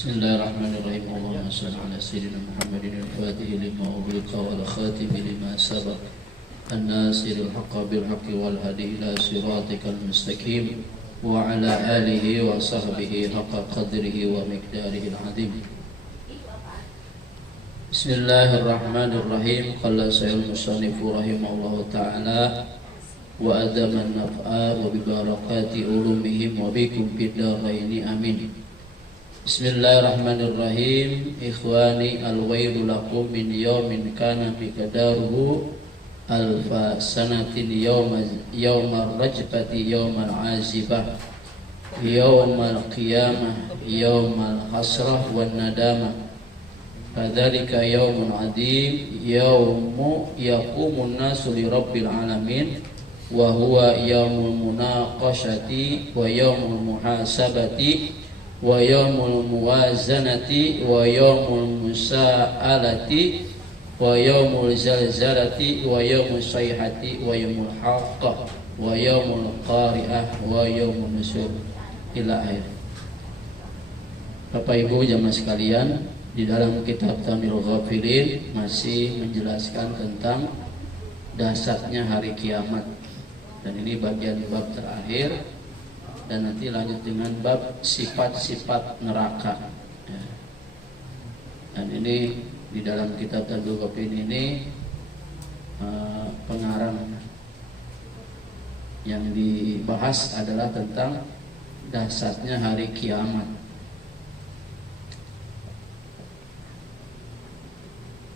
Bismillahirrahmanirrahim. Allahumma shalli ala sayyidina Muhammadin al-Fatih lima ughliqa wal khatim lima sabaq an-nasiril haqqi bil haqqi wal hadi ila siratikal mustaqim wa ala alihi wa sahbihi haqqa qadrihi wa miqdarihi al-azim. Bismillahirrahmanirrahim. Qala sayyidul musannifu rahimahullahu ta'ala wa adaman naf'a wa bi barakati ulumihim wa bikum fid dharaini amin. Bismillahirrahmanirrahim. Ikhwani al-wailu lakum min yawmin kana miqdaruhu alfa sanatin yawma rajfati yawmal azibah yawmal qiyamah yawmal hasrah wan nadamah fadzalika yawmun adim yawmu yaqumun nasu li rabbil alamin wa huwa yawmul munaqashati wa yawmul muhasabati wa yawmul muwazanati wa yawmul musa'alati wa yawmul zalzalati wa yawmul sayhati wa yawmul haqqah wa yawmul qari'ah wa yawmul nusur ila akhir. Bapak Ibu jamaah sekalian, di dalam kitab Tamil Ghafilin masih menjelaskan tentang dasarnya hari kiamat, dan ini bagian bab terakhir, dan nanti lanjut dengan bab sifat-sifat neraka. Dan ini di dalam kitab Tamil Ghafilin ini pengarang yang dibahas adalah tentang dasarnya hari kiamat.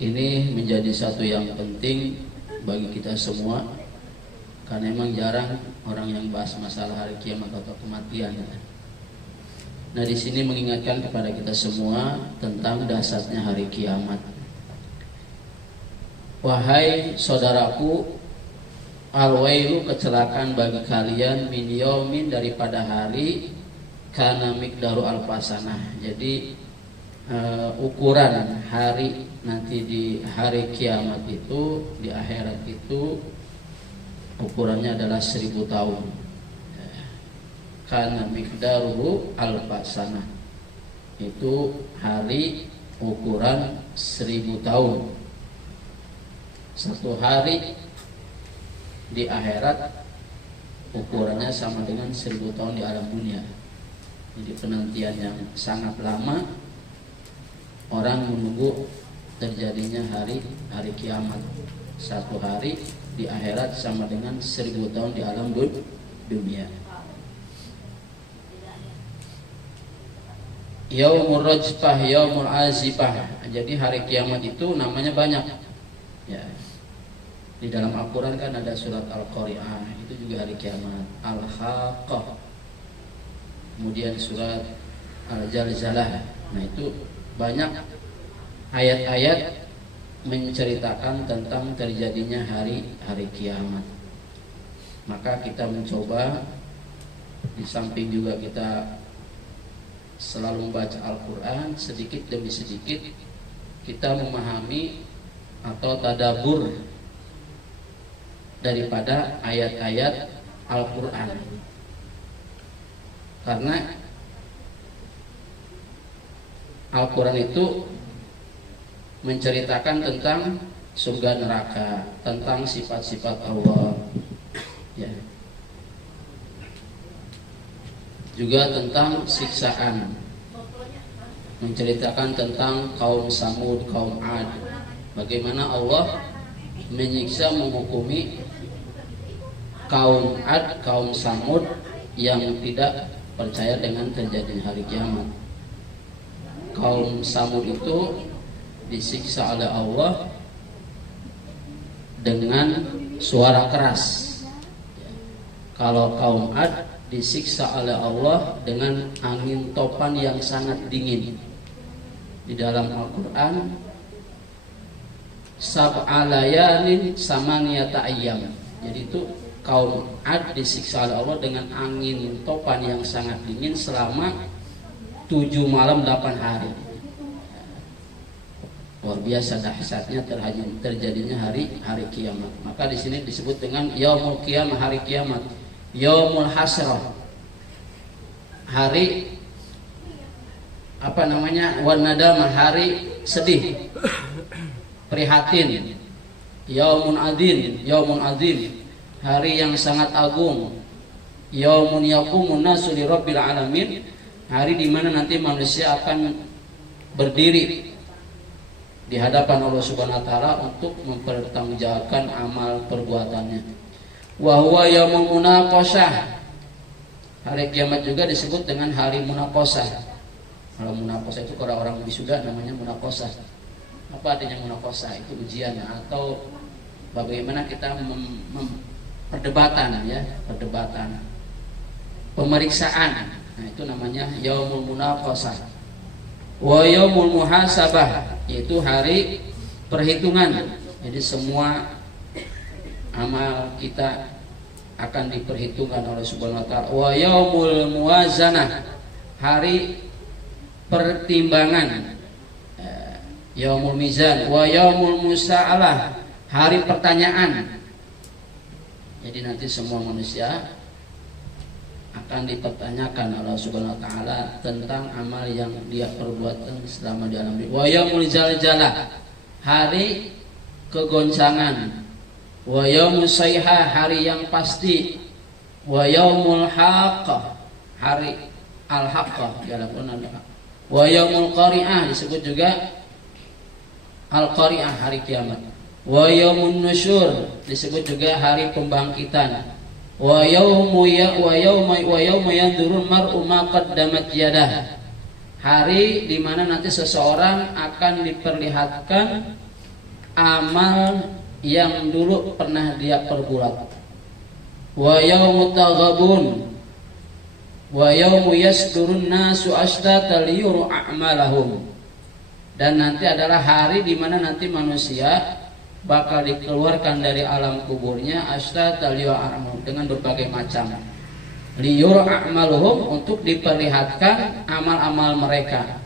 Ini menjadi satu yang penting bagi kita semua, karena memang jarang orang yang bahas masalah hari kiamat atau kematian. Nah, di sini mengingatkan kepada kita semua tentang dasarnya hari kiamat. Wahai saudaraku, al-wailu, kecelakaan bagi kalian, min yaumin, daripada hari, kana miqdaru alfasanah. Jadi ukuran hari nanti di hari kiamat itu, di akhirat itu, ukurannya adalah 1000 tahun. Kana miqdaruhu alfasanah, itu hari ukuran 1000 tahun. Satu hari di akhirat ukurannya sama dengan 1000 tahun di alam dunia. Jadi penantian yang sangat lama, orang menunggu terjadinya hari kiamat. Satu hari di akhirat sama dengan 1000 tahun di alam dunia. Yaumur rajfah, yaumul azifah. Jadi hari kiamat itu namanya banyak. Ya. Di dalam Al-Quran kan ada surat Al-Qari'ah, itu juga hari kiamat. Al-Haqqah, kemudian surat Al-Zalzalah. Nah, itu banyak ayat-ayat menceritakan tentang terjadinya hari kiamat. Maka kita mencoba, di samping juga kita selalu membaca Al-Quran, sedikit demi sedikit kita memahami atau tadabbur daripada ayat-ayat Al-Quran. Karena Al-Quran itu menceritakan tentang surga neraka, tentang sifat-sifat Allah, ya. Juga tentang siksaan, menceritakan tentang kaum Samud, kaum Ad, bagaimana Allah menyiksa, menghukumi kaum Ad, kaum Samud yang tidak percaya dengan terjadinya hari kiamat. Kaum Samud itu disiksa oleh Allah dengan suara keras. Kalau kaum Ad disiksa oleh Allah dengan angin topan yang sangat dingin. Di dalam Al-Quran, sab'a layalin samaniyata ayyam. Jadi itu kaum Ad disiksa oleh Allah dengan angin topan yang sangat dingin selama 7 malam 8 hari. Luar biasa dahsyatnya terjadinya hari kiamat. Maka di sini disebut dengan yaumul qiyamah, hari kiamat. Yaumul hasrah, hari wanadama, hari sedih, prihatin. Yaumun azim, hari yang sangat agung. Yaumun yaqumun nasu li rabbil alamin, hari di mana nanti manusia akan berdiri di hadapan Allah Subhanahu wa taala untuk mempertanggungjawabkan amal perbuatannya. Wa huwa yaumul munaqashah, hari kiamat juga disebut dengan hari munaqashah. Kalau munaqashah itu kalau orang wisuda namanya munaqashah. Apa artinya munaqashah? Itu ujian atau bagaimana kita perdebatan, pemeriksaan. Nah, itu namanya yaumul munaqashah. Wa yaumul muhasabah, yaitu hari perhitungan. Jadi semua amal kita akan diperhitungkan oleh Subhanahu wa taala. Wa yaumul muwazanah, hari pertimbangan. Yaumul mizan. Wa yaumul musa'alah, hari pertanyaan. Jadi nanti semua manusia akan dipertanyakan Allah Subhanahu wa taala tentang amal yang dia perbuat selama di alam. Wa yaumul zalzalah, hari kegoncangan. Wa yaumus sayhah, hari yang pasti. Wa yaumul haqqah, hari al-haqqah. Wa yaumul qari'ah, disebut juga al-qari'ah, hari kiamat. Wa yaumun nusyur, disebut juga hari pembangkitan. Wa yauma yanzurul mar'u ma qaddamat yadah, hari di mana nanti seseorang akan diperlihatkan amal yang dulu pernah dia perbuat. Wa yaumut taghabun, wa yaumu yasdurun nasu ashtata liyuru a'malahum, dan nanti adalah hari di mana nanti manusia bakal dikeluarkan dari alam kuburnya ashtata liyuru a'malahum, dengan berbagai macam liyuru a'maluhum, untuk diperlihatkan amal-amal mereka.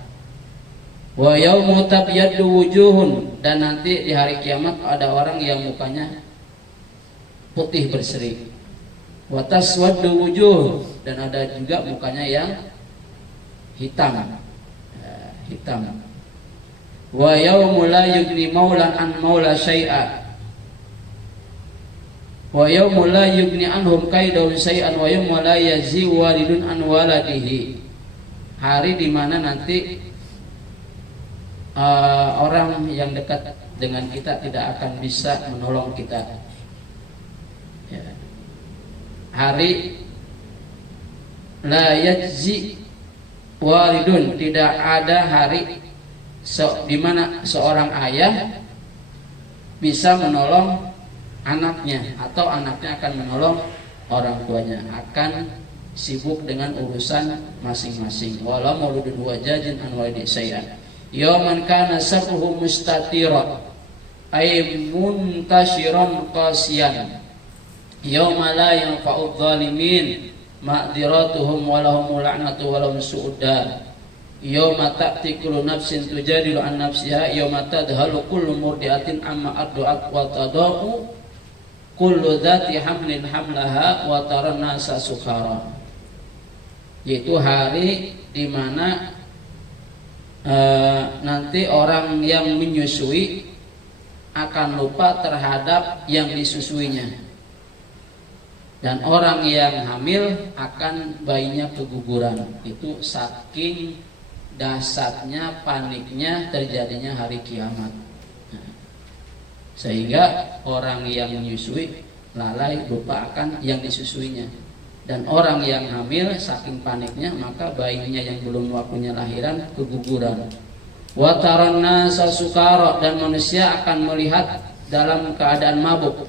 Wa yaumu tabyaddu wujuhun, dan nanti di hari kiamat ada orang yang mukanya putih berseri. Wa taswaddu wujuh, dan ada juga mukanya yang hitam. Wa yaumu la yughni maulan an maula syai'a, wa yaumu la yughni anhum kaidahum syai'an, wa yaumu la yajzi walidun an waladihi, hari di mana nanti orang yang dekat dengan kita tidak akan bisa menolong kita. Hari la yajzi walidun, tidak ada hari di mana seorang ayah bisa menolong anaknya, atau anaknya akan menolong orang tuanya, akan sibuk dengan urusan masing-masing. Wala mauludun wajajin an walidi syai'an. Yauman kana sarruhu mustatira ay muntashiran qasiyan, yauma la yanfa'u dzalimin ma'dziratuhum wa lahum la'natu wa lahum su'udar. Yauma ta'ti kullu nafsin tujadilu an nafsiha, yauma tadhalu kullu murdi'atin amma arda'at wa tadau kullu dzati hamlin hamlaha wa taran nasa sukara. Yaitu hari di mana nanti orang yang menyusui akan lupa terhadap yang disusuinya, dan orang yang hamil akan bayinya keguguran. Itu saking dahsyatnya, paniknya terjadinya hari kiamat. Sehingga orang yang menyusui lalai, lupa akan yang disusuinya, dan orang yang hamil saking paniknya maka bayinya yang belum waktunya lahiran keguguran. Wa taran nasa sukara, dan manusia akan melihat dalam keadaan mabuk,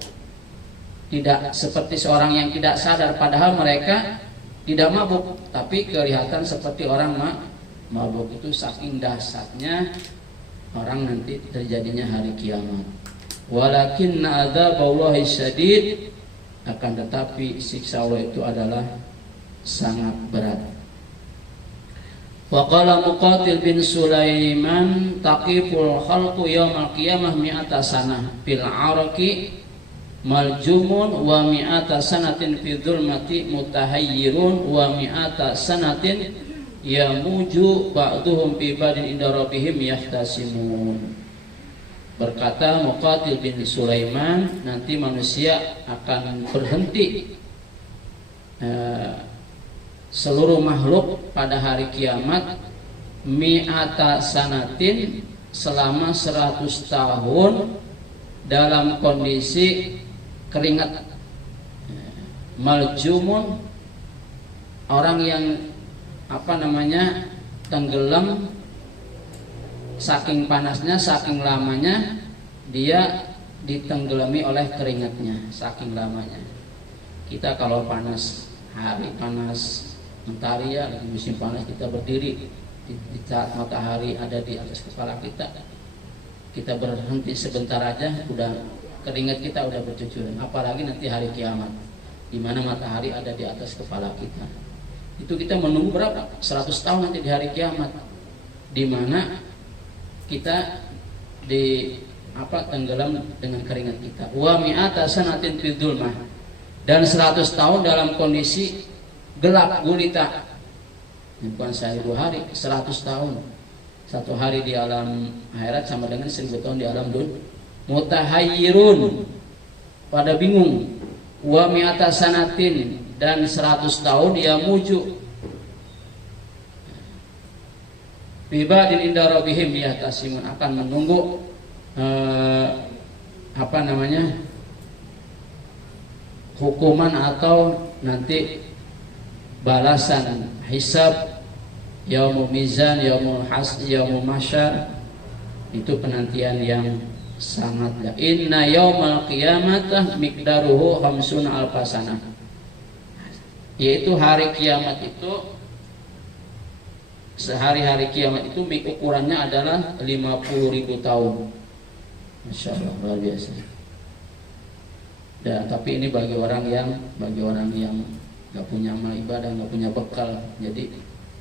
tidak seperti seorang yang tidak sadar, padahal mereka tidak mabuk, tapi kelihatan seperti orang mabuk. Itu saking dahsyatnya orang nanti terjadinya hari kiamat. Walakinna adzaballahi syadid, akan tetapi siksa Allah itu adalah sangat berat. Wa qala Muqatil bin Sulaiman taqiful khalqu yaumal qiyamah mi'ata sanah fil araqi maljumun wa mi'ata sanatin fi dzulmati mutahayyirun wa mi'ata sanatin yamuju ba'duhum fi ba'din inda rabbihim yahtasimun. Berkata Muqatil bin Sulaiman, nanti manusia akan berhenti, seluruh makhluk pada hari kiamat, mi'ata sanatin, selama 100 tahun dalam kondisi keringat, maljumun, orang yang tenggelam saking panasnya, saking lamanya dia ditenggelami oleh keringatnya, saking lamanya. Kita kalau panas hari, panas mentari ya, lagi musim panas, kita berdiri di saat matahari ada di atas kepala kita, kita berhenti sebentar aja udah keringat kita udah bercucuran. Apalagi nanti hari kiamat di mana matahari ada di atas kepala kita. Itu kita menunggu berapa? 100 tahun nanti di hari kiamat, di mana kita tenggelam dengan keringat kita. Wa mi'ata sanatin fi dzulmah, dan 100 tahun dalam kondisi gelap gulita. Bukan sehari 2 hari, 100 tahun. 1 hari di alam akhirat sama dengan 1000 tahun di alam dunia. Mutahayyirun, pada bingung. Wa mi'ata sanatin, dan 100 tahun dia muju bibadin inda rabbihim yahtasimun, akan menunggu hukuman atau nanti balasan hisab, yaumul mizan, yaumul hasd, yaumul mahsyar. Itu penantian yang sangat. Inna yaumal qiyamatah miqdaruhu khamsuna alfasanah, yaitu hari kiamat itu, sehari-hari kiamat itu ukurannya adalah 50.000 tahun. Masya Allah, luar biasa. Dan tapi ini bagi orang yang nggak punya amal ibadah, nggak punya bekal, jadi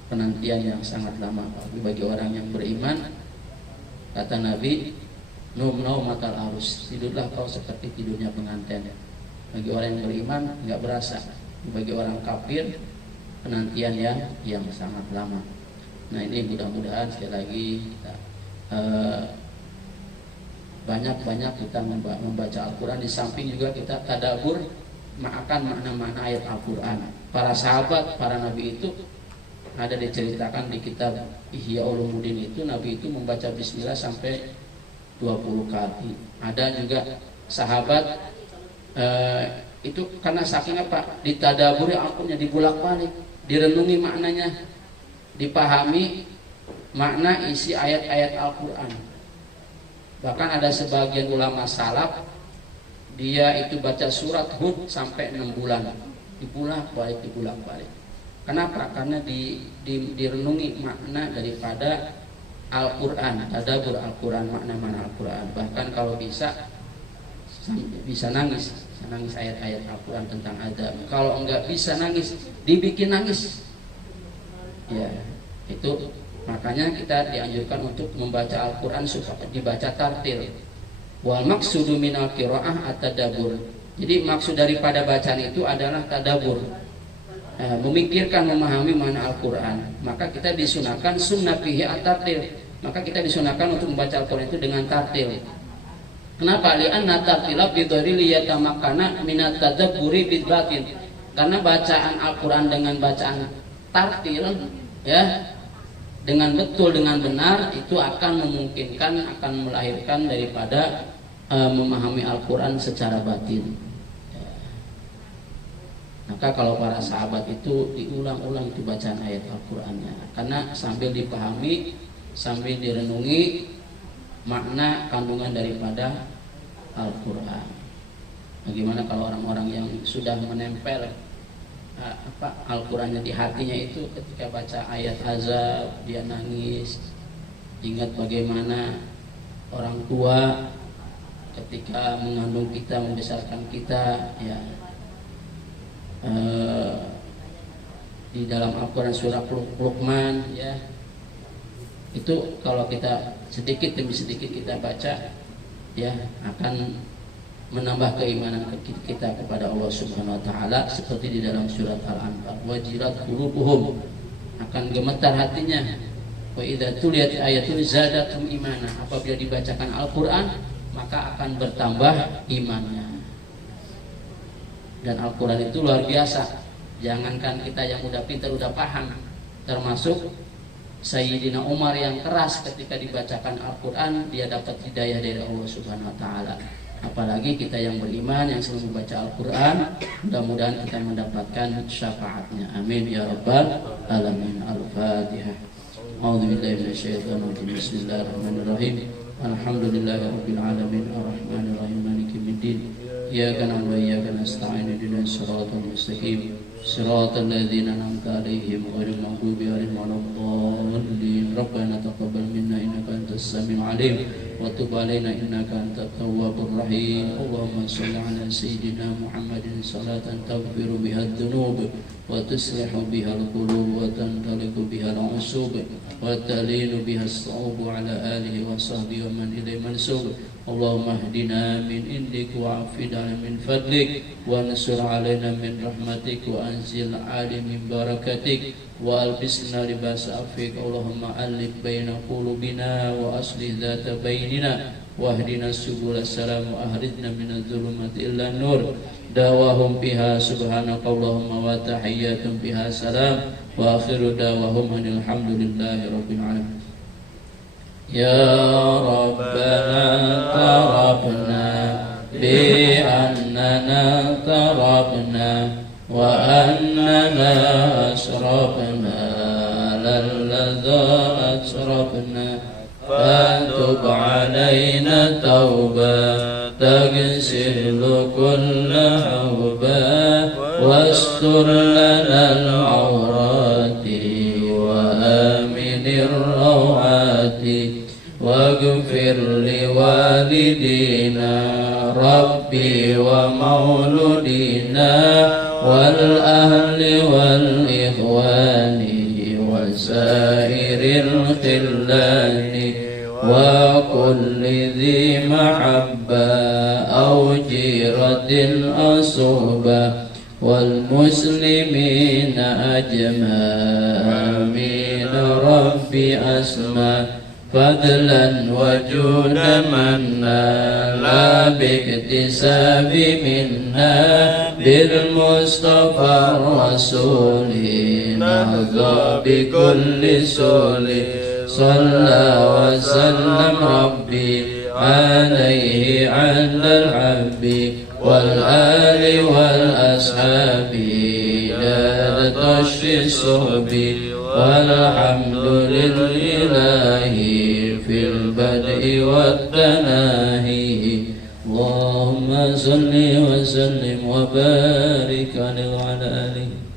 penantian yang sangat lama. Bagi orang yang beriman, kata Nabi, num matal arus, tidurlah kau seperti tidurnya pengantin. Bagi orang yang beriman nggak berasa. Bagi orang kafir, penantian yang sangat lama. Nah, ini mudah-mudahan sekali lagi kita banyak-banyak kita membaca Al-Quran, di samping juga kita tadabbur akan makna-makna ayat Al-Quran. Para sahabat, para nabi itu ada diceritakan di kitab Ihya Ulumuddin itu, nabi itu membaca bismillah sampai 20 kali. Ada juga sahabat itu karena saking ditadaburi Al-Quran, dibulak-balik, direnungi maknanya, dipahami makna isi ayat-ayat Al-Quran. Bahkan ada sebagian ulama salaf, dia itu baca surat Hud sampai 6 bulan, dibulak-balik. Kenapa? Karena direnungi makna daripada Al-Quran, tadabbur Al-Quran, makna-makna Al-Quran. Bahkan kalau bisa nangis ayat-ayat Al-Quran tentang adab. Kalau enggak bisa nangis, dibikin nangis. Ya, itu makanya kita dianjurkan untuk membaca Al-Quran supaya dibaca tartil. Wal maqsudu minal qiraah at-tadabbur. Jadi maksud daripada bacaan itu adalah tadabbur, memikirkan, memahami makna Al-Quran. Maka kita disunahkan sunnah fihi at-tartil. Maka kita disunahkan untuk membaca Al-Quran itu dengan tartil. Kenapa? Li'anna tartila bidhari liyatamakkana minat tadabburi bil batin. Karena bacaan Al-Quran dengan bacaan tartil, ya, dengan betul, dengan benar, itu akan memungkinkan, akan melahirkan daripada memahami Al-Quran secara batin. Maka kalau para sahabat itu diulang-ulang itu bacaan ayat Al-Qurannya, karena sambil dipahami, sambil direnungi makna kandungan daripada Al-Quran. Bagaimana kalau orang-orang yang sudah menempel Al-Qurannya di hatinya, itu ketika baca ayat azab dia nangis, ingat bagaimana orang tua ketika mengandung kita, membesarkan kita, ya. Di dalam Al-Quran surah Luqman, ya, itu kalau kita sedikit demi sedikit kita baca, ya, akan menambah keimanan kita kepada Allah Subhanahu wa taala, seperti di dalam surat Al-Anfal, wajilat qulubuhum, akan gemetar hatinya. Wa idza tuliyat ayatul zadatum imana, apabila dibacakan Al-Qur'an maka akan bertambah imannya. Dan Al-Qur'an itu luar biasa. Jangankan kita yang udah pintar, udah paham, termasuk Sayyidina Umar yang keras ketika dibacakan Al-Quran, dia dapat hidayah dari Allah Subhanahu wa Ta'ala. Apalagi kita yang beriman, yang selalu membaca Al-Quran, mudah-mudahan kita mendapatkan syafaatnya. Amin ya rabbal alamin. Al-Fatihah. A'udzubillahi minasyaitonir rajim. Bismillahirrahmanirrahim. Alhamdulillahirabbil alamin. Arrahmanirrahim. Maliki yaumiddin. Iyyaka na'budu wa iyyaka nasta'in. Ihdinas siratal mustaqim. Siratal ladzina an'amta 'alaihim ghairil maghdubi 'alaihim waladdallin. Rabbana taqabbal minna innaka antas samiul 'alim wa tub 'alaina innaka antat tawwabur rahim. Allahumma shalli 'ala sayyidina Muhammadin salatan taghfiru biha adh-dhunub wa tuslihu biha al-qulub wa tantaliqu biha al-'usub wa talinu biha as-sa'ub 'ala alihi wa sahbihi wa man ilayhi mansub. Allahumma hdina min indik wa afidna min fadlik wa nasur alaina min rahmatik wa anzil ali min barakatik wa albisna libas afik. Allahumma alif baina qulubina wa aslih dhata bainina wa hdina subul salam wa ahridna min adh-dhulumati illa nur. Dawahum biha subhanaka Allahumma wa tahiyyatum biha salam wa akhiru dawahum alhamdulillahi rabbil alamin. Ya Rabbana tarabna bi annana tarabna wa annana asrafna lalladha asrafna fatub alayna tawba tagsilu kulla hawba wastur lana al-awrati wa aminir rawati waghfir liwalidina rabbi wa mauludina wal ahli wal ikhwani wa sairil khillani wa kulli dhi mahabba aw jiratin asuba wal muslimina ajma' amin rabbi asma' fadlan wa juda manna la biktisabi minna bil mustafa rasuli nahza bi kulli suli salla wa sallam rabbi alaihi ala al-habbi wal ali wal ashabi la tashfi suhbi walhamdulillahi fil bad'i wat tanahi. Allahumma salli wa sallim wa barik alaihi wa ala alihi